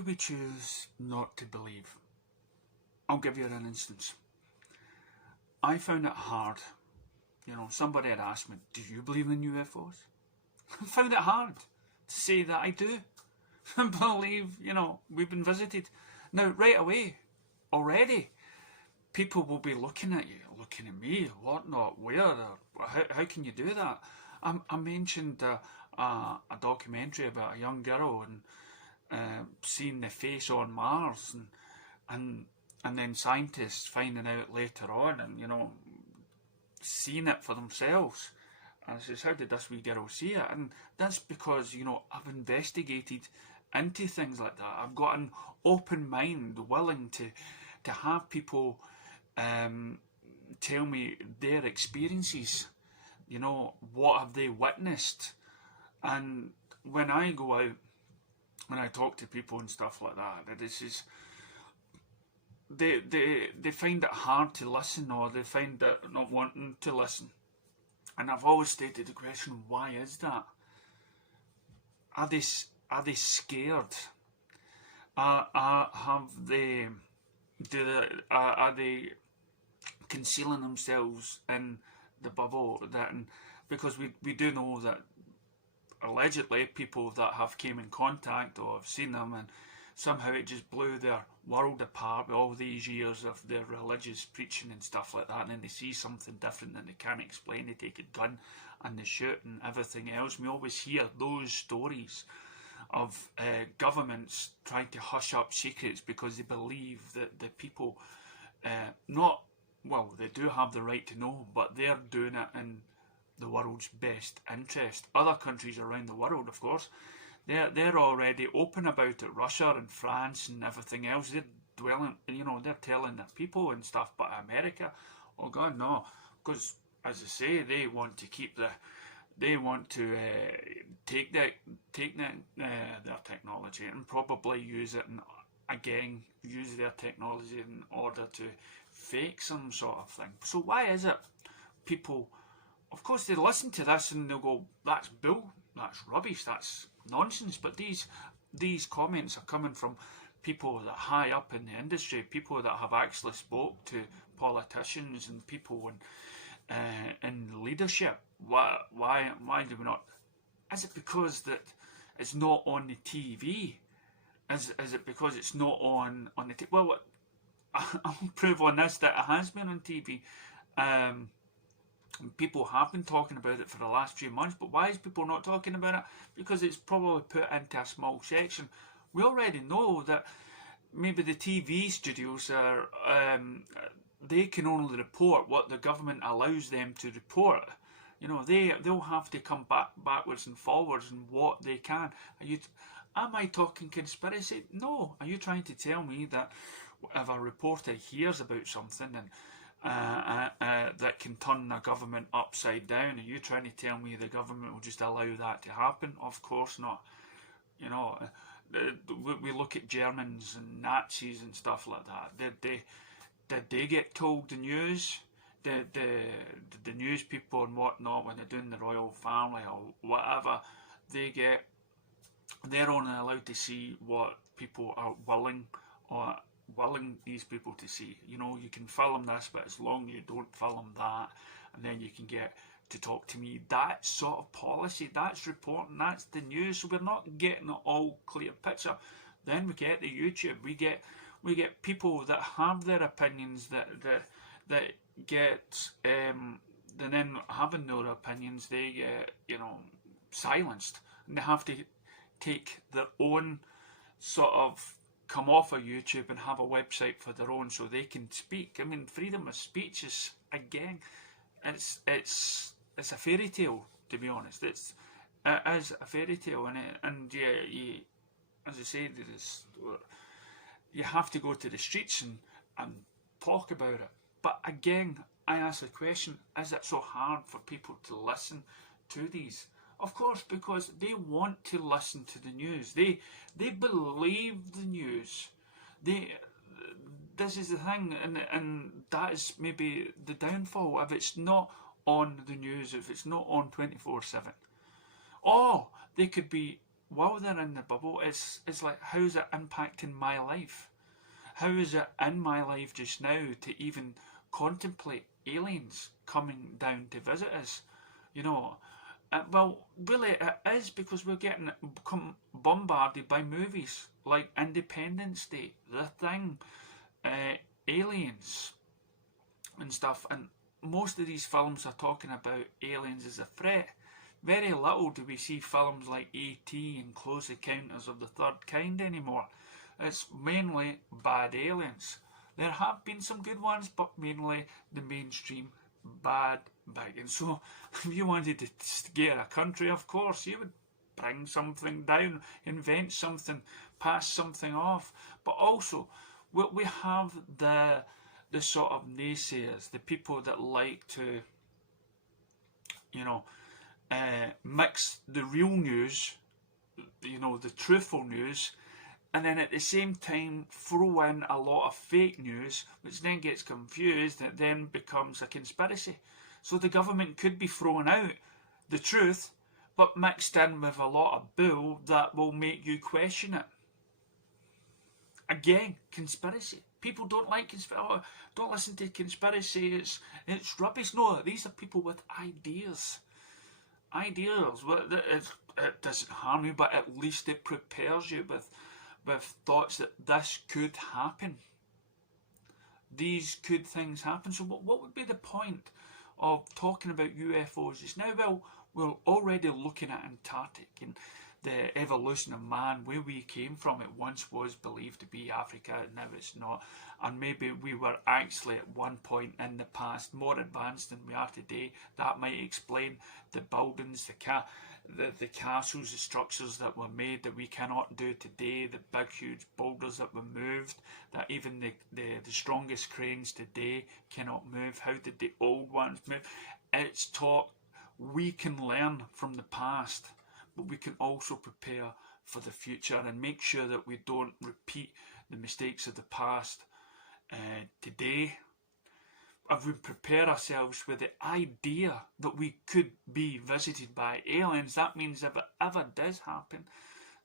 do we choose not to believe? I'll give you an instance. I found it hard. Somebody had asked me, do you believe in UFOs? I found it hard to say that I do. I believe, we've been visited. Now, right away, already, people will be looking at you, looking at me, whatnot, where, how can you do that? I mentioned a documentary about a young girl and seeing the face on Mars, and then scientists finding out later on, and seeing it for themselves. And I says, how did this wee girl see it? And that's because I've investigated into things like that. I've got an open mind, willing to have people tell me their experiences. What have they witnessed? And when I go out, when I talk to people and stuff like that, this is, they find it hard to listen, or they find it not wanting to listen. And I've always stated the question, why is that? Are they scared? Are they concealing themselves in the bubble? Because we do know that allegedly people that have came in contact or have seen them, and somehow it just blew their world apart with all these years of their religious preaching and stuff like that, and then they see something different that they can't explain, they take a gun and they shoot and everything else. We always hear those stories of governments trying to hush up secrets because they believe that the people, they do have the right to know, but they're doing it in the world's best interest. Other countries around the world, of course, they're already open about it. Russia and France and everything else, they're they're telling their people and stuff. But America, oh God, no, because as I say, they want to take their technology and probably use it, and again use their technology in order to fake some sort of thing. So why is it people, of course, they listen to this and they'll go, that's bull, that's rubbish, that's nonsense. But these comments are coming from people that are high up in the industry, people that have actually spoke to politicians and people in leadership. Why do we not? Is it because that it's not on the TV? Is it because it's not on the TV? Well, I'll prove on this that it has been on TV. People have been talking about it for the last few months, but why is people not talking about it? Because it's probably put into a small section. We already know that maybe the TV studios are, they can only report what the government allows them to report. They'll have to come backwards and forwards and what they can. Am I talking conspiracy? No. Are you trying to tell me that if a reporter hears about something and that can turn a government upside down, are you trying to tell me the government will just allow that to happen? Of course not. We look at Germans and Nazis and stuff like that. Did they get told the news? The news people and whatnot, when they're doing the royal family or whatever, they're only allowed to see what people are willing these people to see. You can film this, but as long as you don't film that, and then you can get to talk to me. That sort of policy, that's reporting, that's the news. So we're not getting an all clear picture. Then we get the YouTube. We get people that have their opinions that get then having their opinions, they get silenced, and they have to take their own sort of come off of YouTube and have a website for their own so they can speak. I mean, freedom of speech is, again, it's a fairy tale, to be honest. It is a fairy tale, and as I say, you have to go to the streets and talk about it. But again, I ask the question, is it so hard for people to listen to these? Of course, because they want to listen to the news. They believe the news. This is the thing, and that is maybe the downfall. If it's not on the news, if it's not on 24/7, they could be while they're in the bubble, it's like, how is it impacting my life? How is it in my life just now to even contemplate aliens coming down to visit us? You know, well, really it is, because we're getting bombarded by movies like Independence Day, The Thing, Aliens and stuff, and most of these films are talking about aliens as a threat. Very little do we see films like E.T. and Close Encounters of the Third Kind anymore. It's mainly bad aliens. There have been some good ones, but mainly the mainstream bad big. And so, if you wanted to scare a country, of course, you would bring something down, invent something, pass something off. But also, we have the sort of naysayers, the people that like to, you know, mix the real news, you know, the truthful news, and then at the same time throw in a lot of fake news, which then gets confused and it then becomes a conspiracy. So the government could be throwing out the truth, but mixed in with a lot of bull that will make you question it. Again, conspiracy. People don't like conspiracy. Oh, don't listen to conspiracy. It's rubbish. No, these are people with ideas. Ideas. Well, it doesn't harm you, but at least it prepares you with thoughts that this could happen. These could things happen. So what would be the point of talking about UFOs just now? Well, we're already looking at Antarctic and the evolution of man, where we came from. It once was believed to be Africa, now it's not. And maybe we were actually at one point in the past more advanced than we are today. That might explain the buildings, the castles, the structures that were made that we cannot do today, the big huge boulders that were moved, that even the strongest cranes today cannot move. How did the old ones move? It's taught. We can learn from the past, but we can also prepare for the future and make sure that we don't repeat the mistakes of the past today. If we prepare ourselves with the idea that we could be visited by aliens, that means if it ever does happen,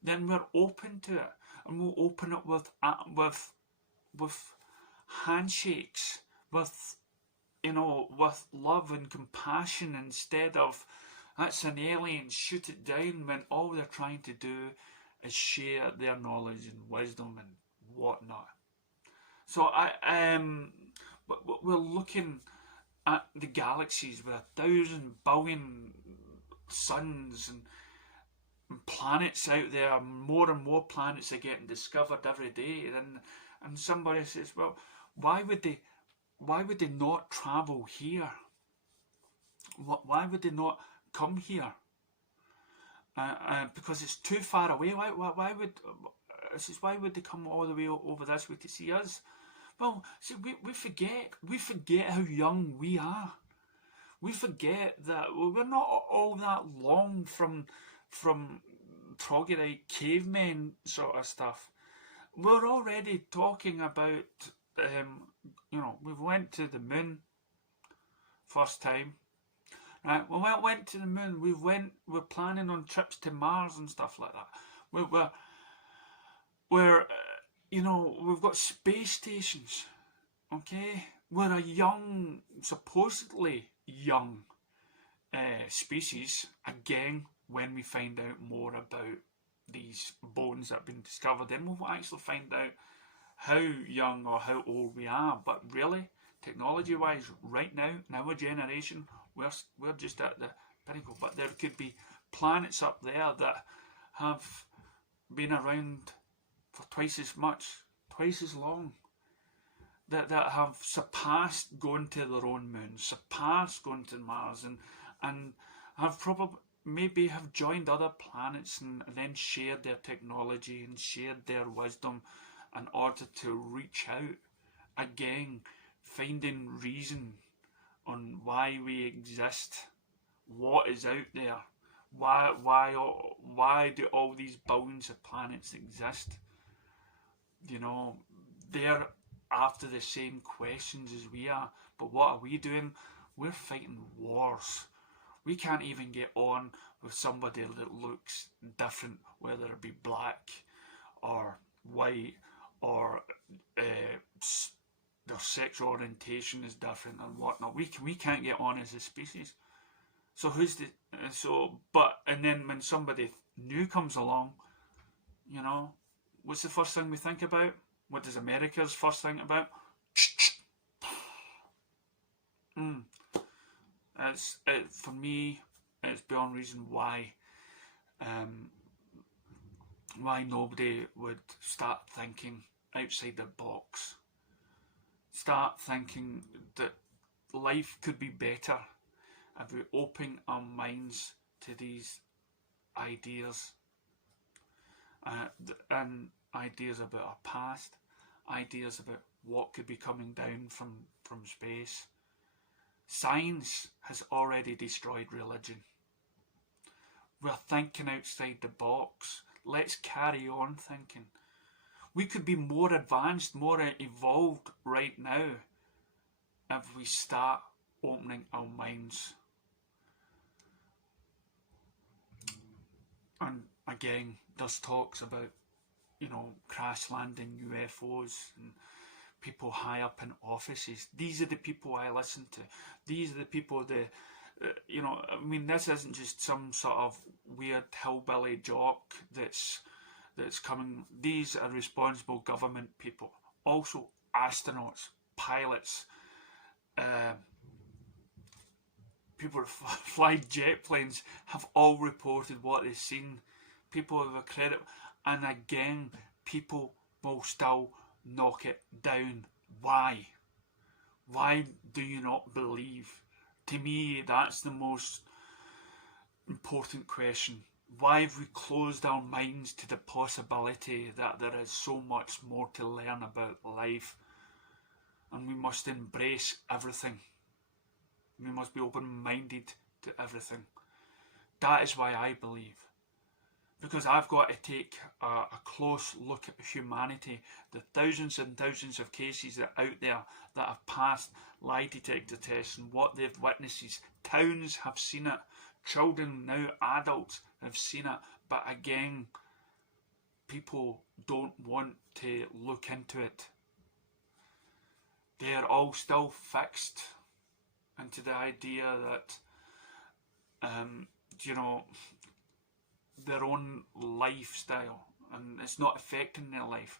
then we're open to it, and we'll open it with handshakes, with love and compassion, instead of that's an alien, shoot it down, when all they're trying to do is share their knowledge and wisdom and whatnot. So we're looking at the galaxies with 1,000 billion suns and planets out there. More and more planets are getting discovered every day, and somebody says, well, why would they not travel here? Why would they not come here? Because it's too far away. Why would they come all the way over this way to see us? Well, see, we forget how young we are. We forget that we're not all that long from troglodyte cavemen sort of stuff. We're already talking about, we went to the moon first time. Right, we went to the moon. We're planning on trips to Mars and stuff like that. We've got space stations. Okay, we're a young, supposedly young species. Again, when we find out more about these bones that have been discovered, then we'll actually find out how young or how old we are. But really, technology-wise, right now, in our generation, we're just at the pinnacle. But there could be planets up there that have been around for twice as much, twice as long, that have surpassed going to their own moon, surpassed going to Mars, and have probably maybe have joined other planets and then shared their technology and shared their wisdom in order to reach out. Again, finding reason on why we exist, what is out there, why do all these billions of planets exist? They're after the same questions as we are, but what are we doing? We're fighting wars. We can't even get on with somebody that looks different, whether it be black or white or their sexual orientation is different and whatnot. We can't get on as a species. So and then when somebody new comes along, you know, what's the first thing we think about? What does America's first thing about? For me, it's beyond reason why nobody would start thinking outside the box. Start thinking that life could be better if we open our minds to these ideas and ideas about our past, ideas about what could be coming down from space. Science has already destroyed religion. We're thinking outside the box. Let's carry on thinking. We could be more advanced, more evolved right now if we start opening our minds. And again, there's talks about, crash landing UFOs and people high up in offices. These are the people I listen to. These are the people this isn't just some sort of weird hillbilly jock that's coming. These are responsible government people. Also astronauts, pilots, people who fly jet planes have all reported what they've seen. People have a credit, and again, people will still knock it down. Why? Why do you not believe? To me, that's the most important question. Why have we closed our minds to the possibility that there is so much more to learn about life, and we must embrace everything? We must be open-minded to everything. That is why I believe. Because I've got to take a close look at humanity, the thousands and thousands of cases that are out there that have passed lie detector tests and what they've witnessed. Towns have seen it. Children, now adults, have seen it. But again, people don't want to look into it. They are all still fixed into the idea that, their own lifestyle, and it's not affecting their life.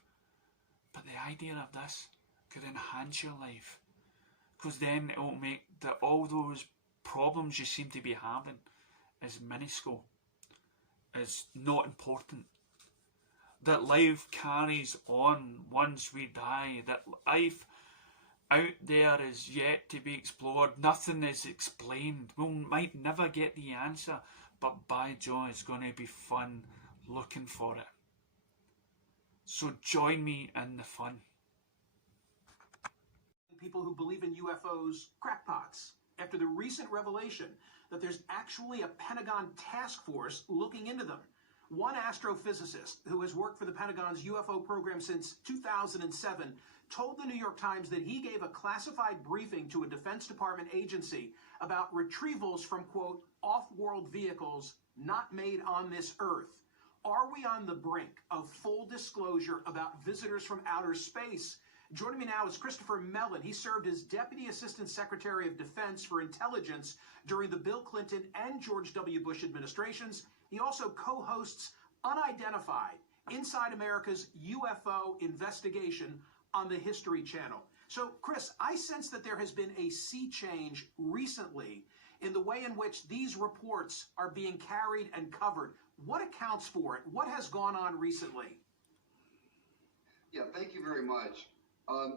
But the idea of this could enhance your life, because then it will make that all those problems you seem to be having is minuscule, is not important. That life carries on once we die. That life out there is yet to be explored. Nothing is explained. We might never get the answer, but by Joe, it's going to be fun looking for it. So join me in the fun. People who believe in UFOs crackpots after the recent revelation that there's actually a Pentagon task force looking into them. One astrophysicist who has worked for the Pentagon's UFO program since 2007 told the New York Times that he gave a classified briefing to a Defense Department agency about retrievals from, quote, off-world vehicles not made on this Earth. Are we on the brink of full disclosure about visitors from outer space? Joining me now is Christopher Mellon. He served as Deputy Assistant Secretary of Defense for Intelligence during the Bill Clinton and George W. Bush administrations. He also co-hosts Unidentified, Inside America's UFO Investigation on the History Channel. So, Chris, I sense that there has been a sea change recently in the way in which these reports are being carried and covered. What accounts for it? What has gone on recently? Yeah, thank you very much.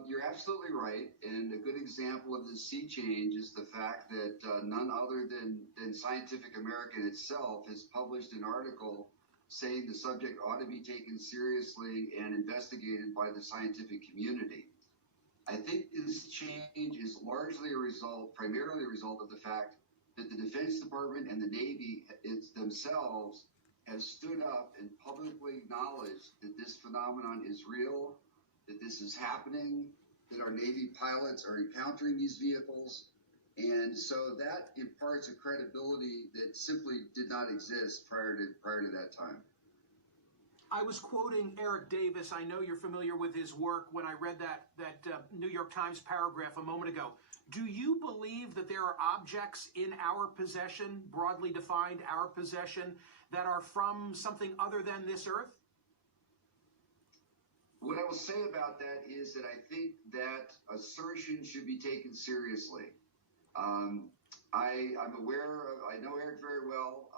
You're absolutely right. And a good example of the sea change is the fact that none other than Scientific American itself has published an article saying the subject ought to be taken seriously and investigated by the scientific community. I think this change is primarily a result of the fact that the Defense Department and the Navy themselves have stood up and publicly acknowledged that this phenomenon is real, that this is happening, that our Navy pilots are encountering these vehicles, And so that imparts a credibility that simply did not exist prior to that time. I was quoting Eric Davis. I know you're familiar with his work when I read that New York Times paragraph a moment ago. Do you believe that there are objects in our possession, broadly defined our possession, that are from something other than this earth? What I will say about that is that I think that assertion should be taken seriously. I'm aware of, I know Eric very well.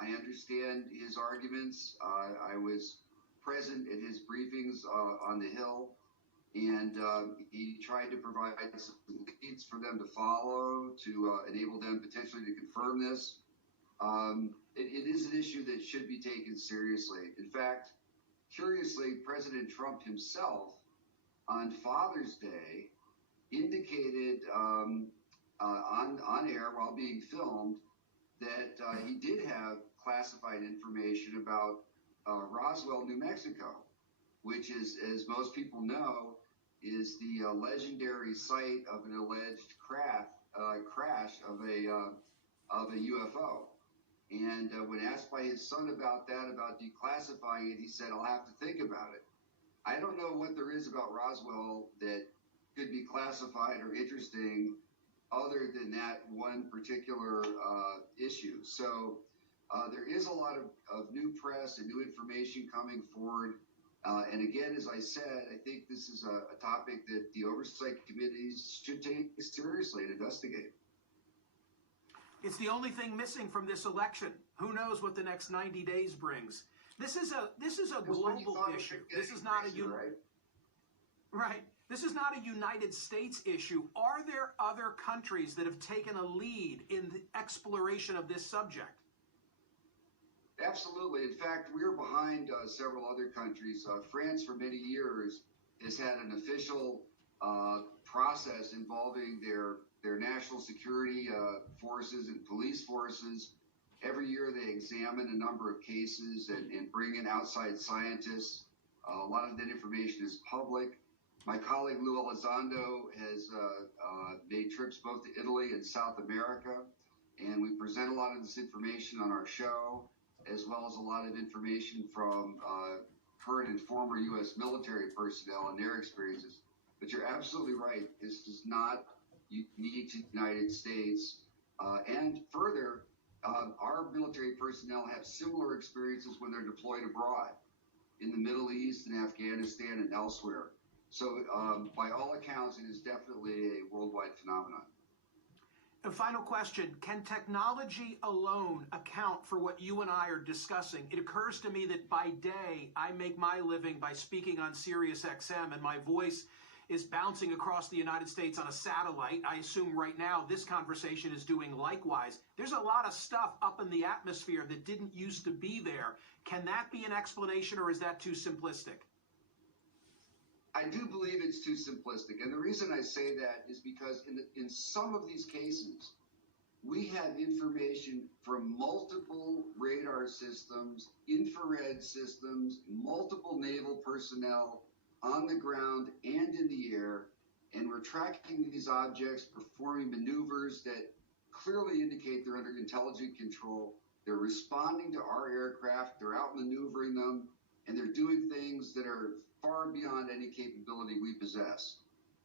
I understand his arguments. I was present at his briefings on the Hill, and he tried to provide some leads for them to follow to enable them potentially to confirm this. It is an issue that should be taken seriously. In fact, curiously, President Trump himself on Father's Day indicated on air while being filmed that he did have classified information about Roswell, New Mexico, which is, as most people know, is the legendary site of an alleged crash of a UFO. And when asked by his son about that, about declassifying it, he said, "I'll have to think about it." I don't know what there is about Roswell that could be classified or interesting other than that one particular issue. So there is a lot of new press and new information coming forward. And again, as I said, I think this is a topic that the oversight committees should take seriously and investigate. It's the only thing missing from this election. Who knows what the next 90 days brings? This is a global issue. This is not right. This is not a United States issue. Are there other countries that have taken a lead in the exploration of this subject? Absolutely. In fact, we're behind several other countries. France, for many years, has had an official process involving their national security forces and police forces. Every year they examine a number of cases and bring in outside scientists. A lot of that information is public. My colleague Lou Elizondo has made trips both to Italy and South America, and we present a lot of this information on our show, as well as a lot of information from current and former U.S. military personnel and their experiences. But you're absolutely right. This is not unique to the United States. And further, our military personnel have similar experiences when they're deployed abroad in the Middle East and Afghanistan and elsewhere. So by all accounts, it is definitely a worldwide phenomenon. A final question. Can technology alone account for what you and I are discussing? It occurs to me that by day, I make my living by speaking on Sirius XM, and my voice is bouncing across the United States on a satellite. I assume right now this conversation is doing likewise. There's a lot of stuff up in the atmosphere that didn't used to be there. Can that be an explanation, or is that too simplistic? I do believe it's too simplistic. And the reason I say that is because in some of these cases, we have information from multiple radar systems, infrared systems, multiple naval personnel on the ground and in the air, and we're tracking these objects, performing maneuvers that clearly indicate they're under intelligent control. They're responding to our aircraft, they're out maneuvering them, and they're doing things that are far beyond any capability we possess.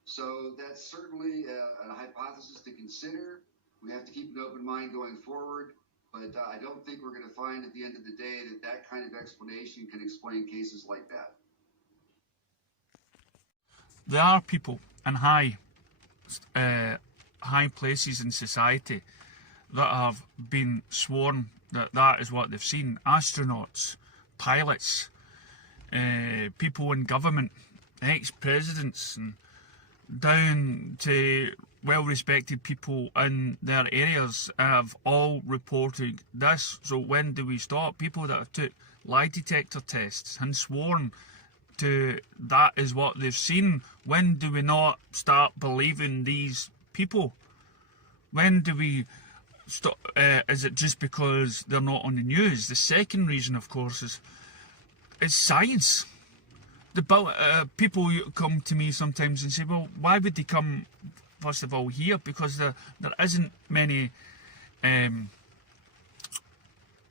So that's certainly a hypothesis to consider. We have to keep an open mind going forward, but I don't think we're going to find at the end of the day that that kind of explanation can explain cases like that. There are people in high places in society that have been sworn that that is what they've seen. Astronauts, pilots, people in government, ex-presidents, and down to well-respected people in their areas have all reported this. So when do we stop? People that have took lie detector tests and sworn to that is what they've seen. When do we not start believing these people? When do we stop? Is it just because they're not on the news? The second reason, of course, is science. People come to me sometimes and say, well, why would they come first of all, here, because there isn't many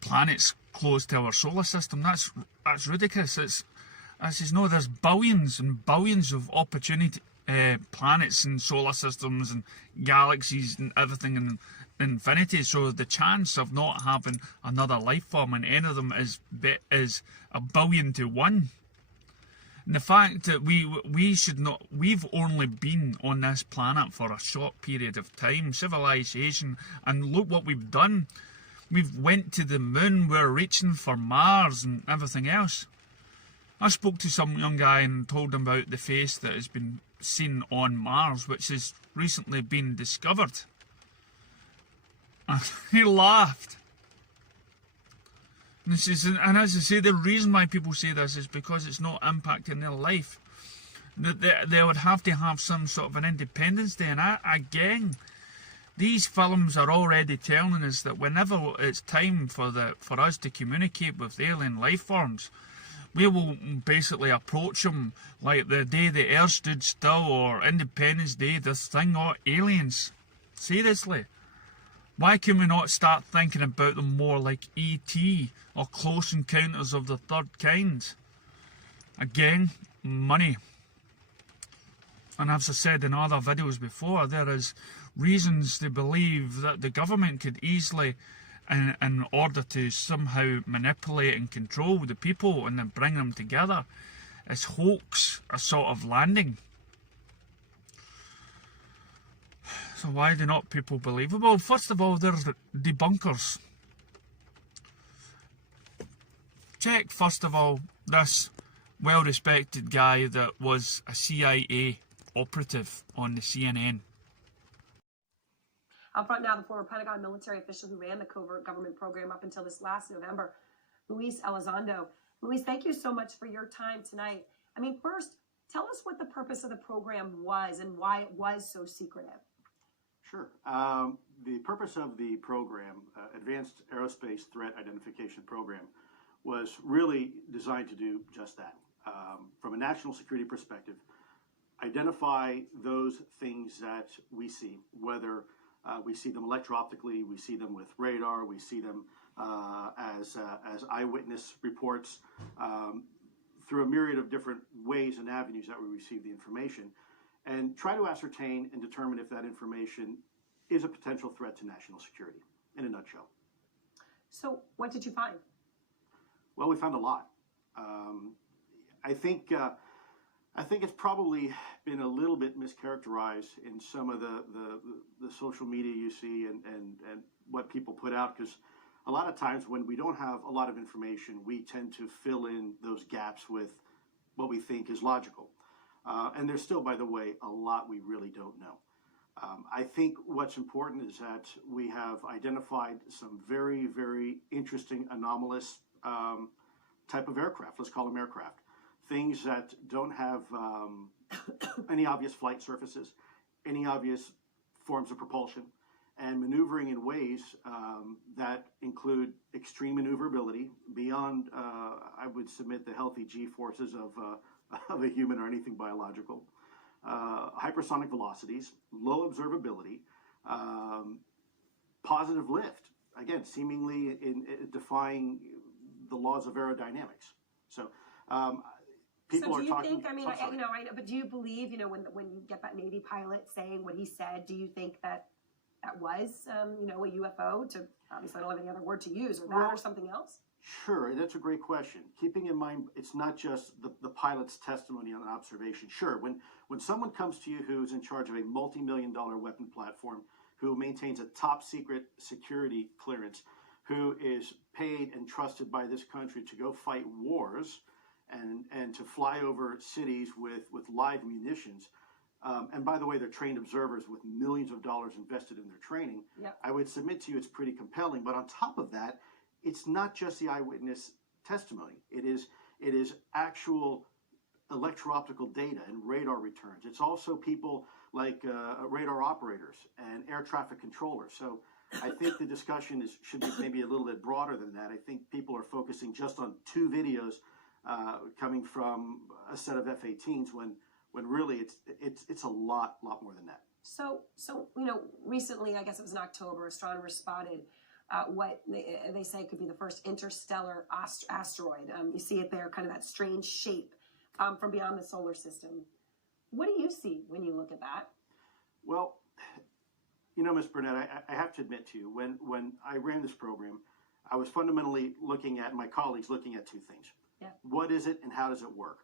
planets close to our solar system. That's ridiculous. As you know, there's billions and billions of opportunity planets and solar systems and galaxies and everything in infinity. So the chance of not having another life form in any of them is 1,000,000,000 to 1. And the fact that we've only been on this planet for a short period of time, civilization, and look what we've done. We've went to the moon, we're reaching for Mars and everything else. I spoke to some young guy and told him about the face that has been seen on Mars, which has recently been discovered. And he laughed. And as I say, the reason why people say this is because it's not impacting their life. They would have to have some sort of an Independence Day. And again, these films are already telling us that whenever it's time for us to communicate with alien life forms, we will basically approach them like the day the Earth stood still or Independence Day, this thing, or aliens. Seriously. Why can we not start thinking about them more like E.T. or Close Encounters of the Third Kind? Again, money. And as I said in other videos before, there is reasons to believe that the government could easily, in order to somehow manipulate and control the people and then bring them together, is hoax a sort of landing. So why do not people believe it? Well, first of all, there's debunkers. Check, first of all, this well-respected guy that was a CIA operative on the CNN. Out front now, the former Pentagon military official who ran the covert government program up until this last November, Luis Elizondo. Luis, thank you so much for your time tonight. I mean, first, tell us what the purpose of the program was and why it was so secretive. Sure. The purpose of the program, Advanced Aerospace Threat Identification Program, was really designed to do just that. From a national security perspective, identify those things that we see, whether we see them electro-optically, we see them with radar, we see them as eyewitness reports, through a myriad of different ways and avenues that we receive the information, and try to ascertain and determine if that information is a potential threat to national security, in a nutshell. So what did you find? Well, we found a lot. I think it's probably been a little bit mischaracterized in some of the social media you see and what people put out, because a lot of times when we don't have a lot of information, we tend to fill in those gaps with what we think is logical. And there's still, by the way, a lot we really don't know. I think what's important is that we have identified some very, very interesting, anomalous type of aircraft. Let's call them aircraft. Things that don't have any obvious flight surfaces, any obvious forms of propulsion, and maneuvering in ways that include extreme maneuverability beyond, I would submit, the healthy G-forces of a human or anything biological, hypersonic velocities, low observability, positive lift, again, seemingly in defying the laws of aerodynamics. So people so do are you talking. Think, I mean, I know, but do you believe, when you get that Navy pilot saying what he said, do you think that was, a UFO? To obviously, I don't have any other word to use, or that, or something else? Sure, that's a great question. Keeping in mind, it's not just the pilot's testimony on an observation. Sure, when someone comes to you who's in charge of a multi-million-dollar weapon platform, who maintains a top-secret security clearance, who is paid and trusted by this country to go fight wars and to fly over cities with live munitions, and by the way, they're trained observers with millions of dollars invested in their training, yep. I would submit to you it's pretty compelling. But on top of that, it's not just the eyewitness testimony. It is actual electro-optical data and radar returns. It's also people like radar operators and air traffic controllers. So I think the discussion should be maybe a little bit broader than that. I think people are focusing just on 2 videos coming from a set of F-18s when really it's a lot more than that. So recently, I guess it was in October, astronomers spotted what they say could be the first interstellar asteroid. You see it there, kind of that strange shape from beyond the solar system. What do you see when you look at that? Well, Ms. Burnett, I have to admit to you, when I ran this program, I was fundamentally looking at, my colleagues looking at two things. Yeah. What is it and how does it work?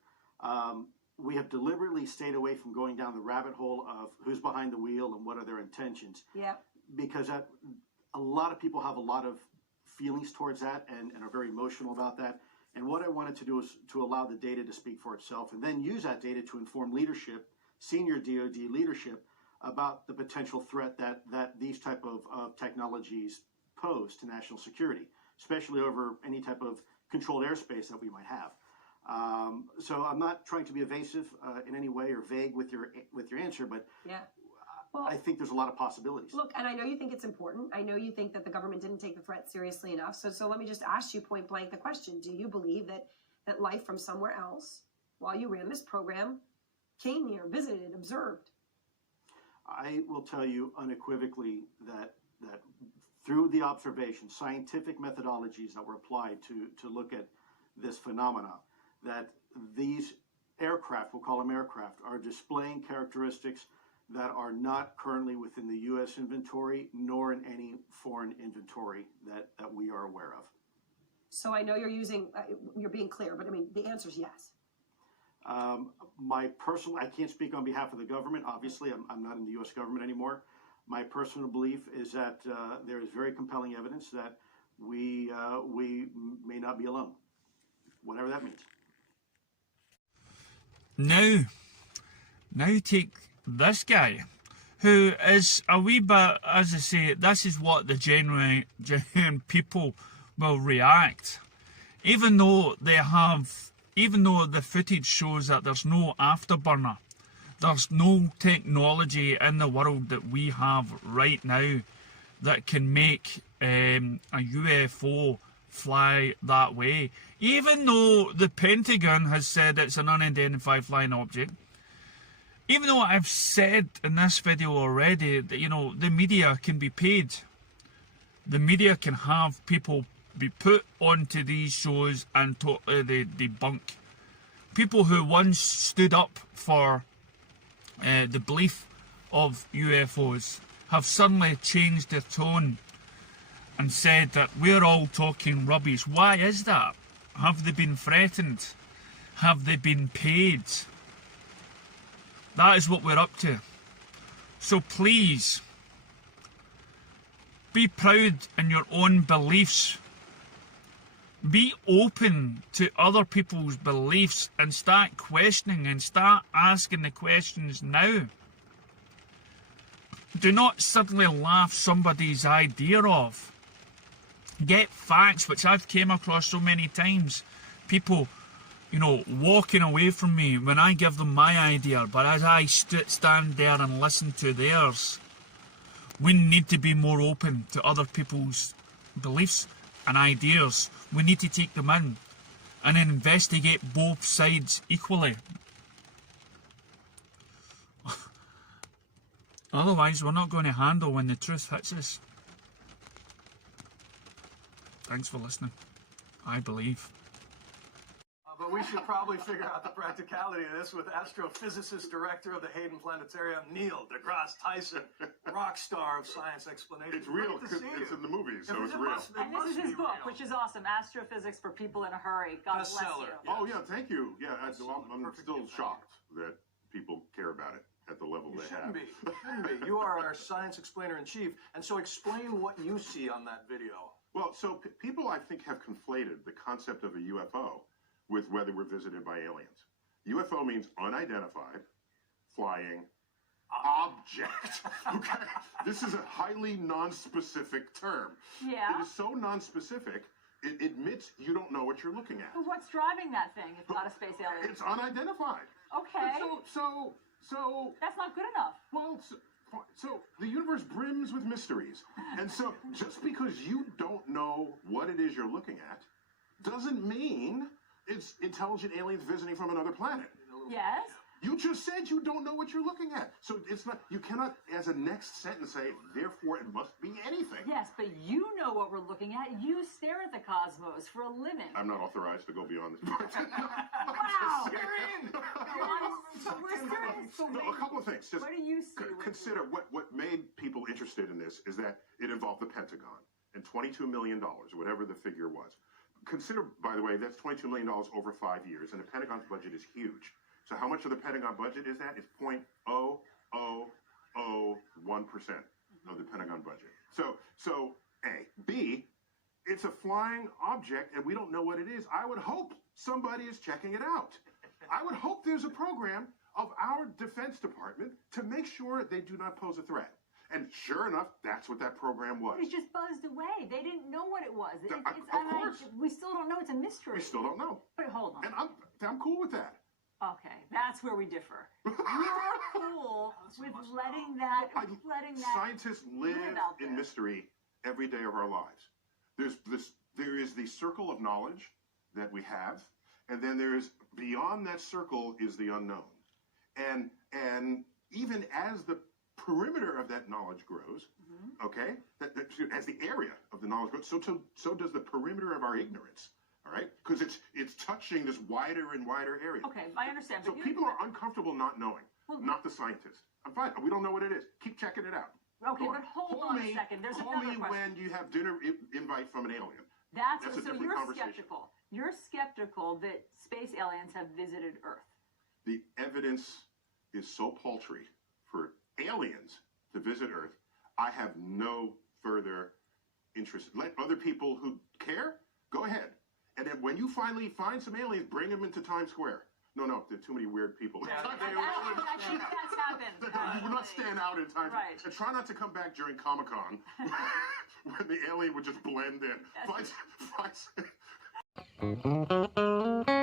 We have deliberately stayed away from going down the rabbit hole of who's behind the wheel and what are their intentions. Yeah. Because a lot of people have a lot of feelings towards that and are very emotional about that. And what I wanted to do is to allow the data to speak for itself and then use that data to inform leadership, senior DoD leadership, about the potential threat that these type of technologies pose to national security, especially over any type of controlled airspace that we might have. So I'm not trying to be evasive in any way or vague with your answer, but yeah. Well, I think there's a lot of possibilities. Look, and I know you think it's important. I know you think that the government didn't take the threat seriously enough. So let me just ask you point blank the question. Do you believe that life from somewhere else, while you ran this program, came here, visited, observed? I will tell you unequivocally that through the observation, scientific methodologies that were applied to look at this phenomena, that these aircraft, we'll call them aircraft, are displaying characteristics that are not currently within the U.S. inventory, nor in any foreign inventory that we are aware of. So I know you're being clear, but I mean, the answer is yes. I can't speak on behalf of the government. Obviously, I'm not in the U.S. government anymore. My personal belief is that there is very compelling evidence that we may not be alone, whatever that means. Now take this guy, who is a wee bit, as I say, this is what the genuine people will react, even though the footage shows that there's no afterburner, there's no technology in the world that we have right now that can make a UFO fly that way. Even though the Pentagon has said it's an unidentified flying object, even though I've said in this video already that, the media can be paid. The media can have people be put onto these shows and they debunk. People who once stood up for the belief of UFOs have suddenly changed their tone and said that we're all talking rubbish. Why is that? Have they been threatened? Have they been paid? That is what we're up to. So please, be proud in your own beliefs. Be open to other people's beliefs and start questioning and start asking the questions now. Do not suddenly laugh somebody's idea off. Get facts, which I've came across so many times. People, walking away from me when I give them my idea, but as I stand there and listen to theirs. We need to be more open to other people's beliefs and ideas. We need to take them in and investigate both sides equally. Otherwise, we're not going to handle when the truth hits us. Thanks for listening. I believe. But we should probably figure out the practicality of this with astrophysicist director of the Hayden Planetarium, Neil deGrasse Tyson, rock star of science explanation. It's real because it's in the movies, so it's real. And this is his book, which is awesome, Astrophysics for People in a Hurry. God bless you. Oh, yeah, thank you. Yeah, I'm still shocked that people care about it at the level they have. Shouldn't be. You are our science explainer-in-chief, and so explain what you see on that video. Well, so people, I think, have conflated the concept of a UFO with whether we're visited by aliens. UFO means unidentified flying object. Okay? This is a highly non-specific term. Yeah. It is so non-specific, it admits you don't know what you're looking at. But what's driving that thing if not a space alien? It's unidentified. Okay. So that's not good enough. Well, so the universe brims with mysteries. And so just because you don't know what it is you're looking at doesn't mean it's intelligent aliens visiting from another planet. Yes. You just said you don't know what you're looking at. So it's not, you cannot, as a next sentence, say, therefore it must be anything. Yes, but you know what we're looking at. You stare at the cosmos for a living. I'm not authorized to go beyond this part. Wow. You're in. We're serious. So No, a couple of things. Just what do you see? consider what made people interested in this is that it involved the Pentagon and $22 million, whatever the figure was. Consider, by the way, that's $22 million over 5 years, and the Pentagon's budget is huge. So how much of the Pentagon budget is that? It's 0.0001% of the Pentagon budget. So A. B, it's a flying object, and we don't know what it is. I would hope somebody is checking it out. I would hope there's a program of our Defense Department to make sure they do not pose a threat. And sure enough, that's what that program was. It just buzzed away. They didn't know what it was. Of course. We still don't know. It's a mystery. We still don't know. But hold on. And I'm cool with that. Okay, that's where we differ. You're cool with letting that. Scientists live in mystery every day of our lives. There is the circle of knowledge that we have, and then there's beyond that circle is the unknown. And even as the perimeter of that knowledge grows, okay, as the area of the knowledge grows, so does the perimeter of our ignorance. All right, because it's touching this wider and wider area. Okay, I understand. So people are uncomfortable not knowing, not the scientists. I'm fine. We don't know what it is. Keep checking it out. Okay, but hold on a second. There's another question. Call me when you have dinner invite from an alien. That's a so different you're conversation. skeptical. You're skeptical that space aliens have visited Earth. The evidence is so paltry for aliens to visit Earth. I have no further interest. Let other people who care go ahead. And then when you finally find some aliens, bring them into Times Square. No, there are too many weird people. Actually, that's happened. You would not stand out in Times Square. Right. And try not to come back during Comic-Con when the alien would just blend in. Yes. Find